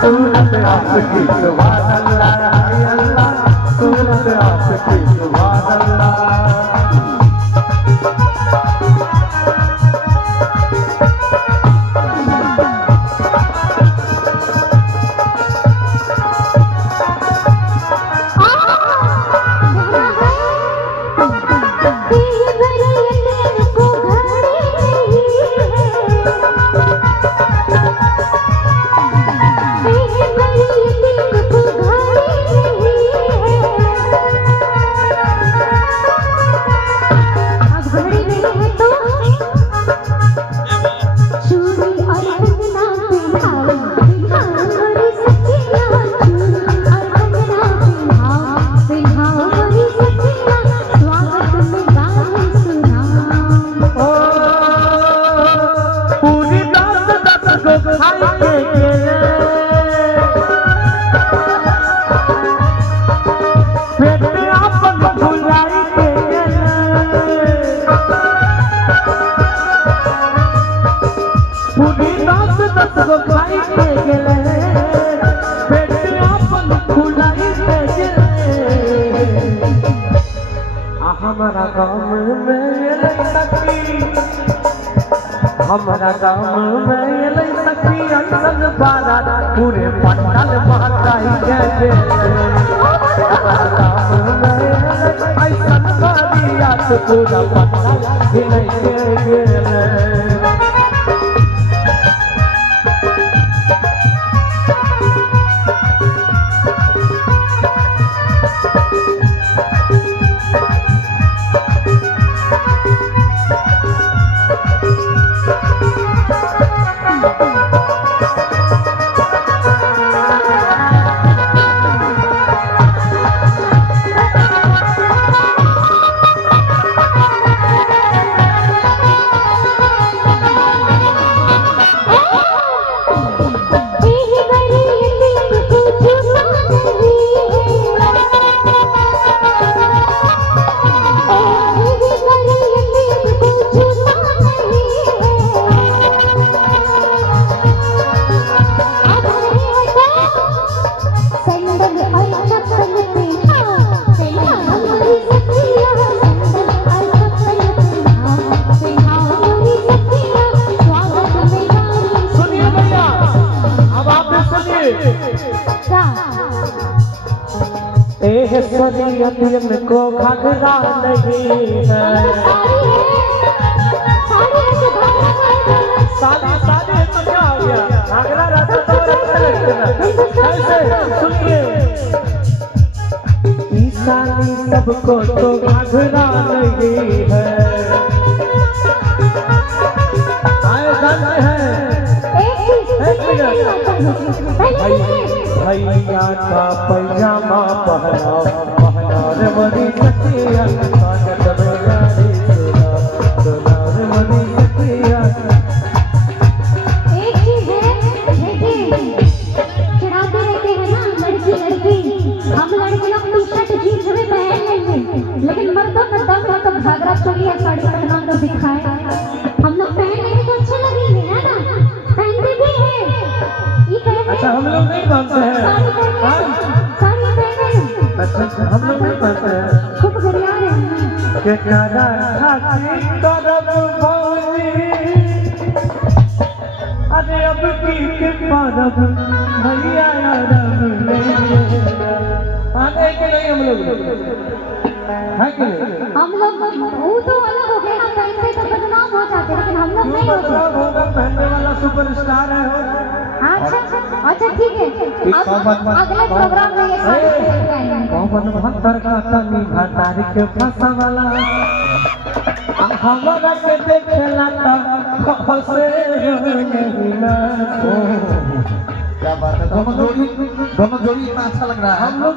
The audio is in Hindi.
सूरत आपकी सुभान अल्लाह, हाय अल्लाह, सूरत आपकी सुभान अल्लाह। हमारा गाँव में हमारा गाँव में लई सखी अक्सर बारात पूरे पंडाल महकाई के हमारा गाँव में ऐसा बारियात पूरा पंडाल हिलाई के शरीयत को घघरा नहीं है, साली साली तो क्या हो गया, घघरा रहता तो अच्छा लगता है। सुनिए साली सबको तो घघरा नहीं है, आए जाते हैं भैया का पैजामा पहना पहना रे मरी सखिया कागज में गाड़ी सुना रे मरी सखिया। एक चीज है देखिए चढ़ाते रहते हैं ना लड़की लड़की, हम लड़के लोग टी शर्ट जीन्स भी पहन लेंगे, लेकिन मर्दों का दम है तो घाघरा चोली या साड़ी पहना तो दिखाए, हम लोग पहन लेंगे तो अच्छे लगेंगे है ना, पहनते भी हैं। अच्छा हम लोग नहीं पहनते हैं, अच्छा हम लोग नहीं पहनते हैं, खूब गरिया रहे हैं के कारा खाती करब भौजी, अरे अब की परब भैया रब आने के नहीं हम लोग है कि नहीं? हम लोग वो तो अलग हो गया, पहनते तो बदनाम हो जाते, लेकिन हम लोग नहीं होते। होगा पहनने वाला सुपरस्टार है। अच्छा ठीक है, अगले प्रोग्राम में ये सारी कौन भक्तर का तनी भतारी के फंसा वाला हमारा के देखेला त फंसे नहीं ना। क्या बात है, दोनों जोड़ी इतना अच्छा लग रहा है। हम लोग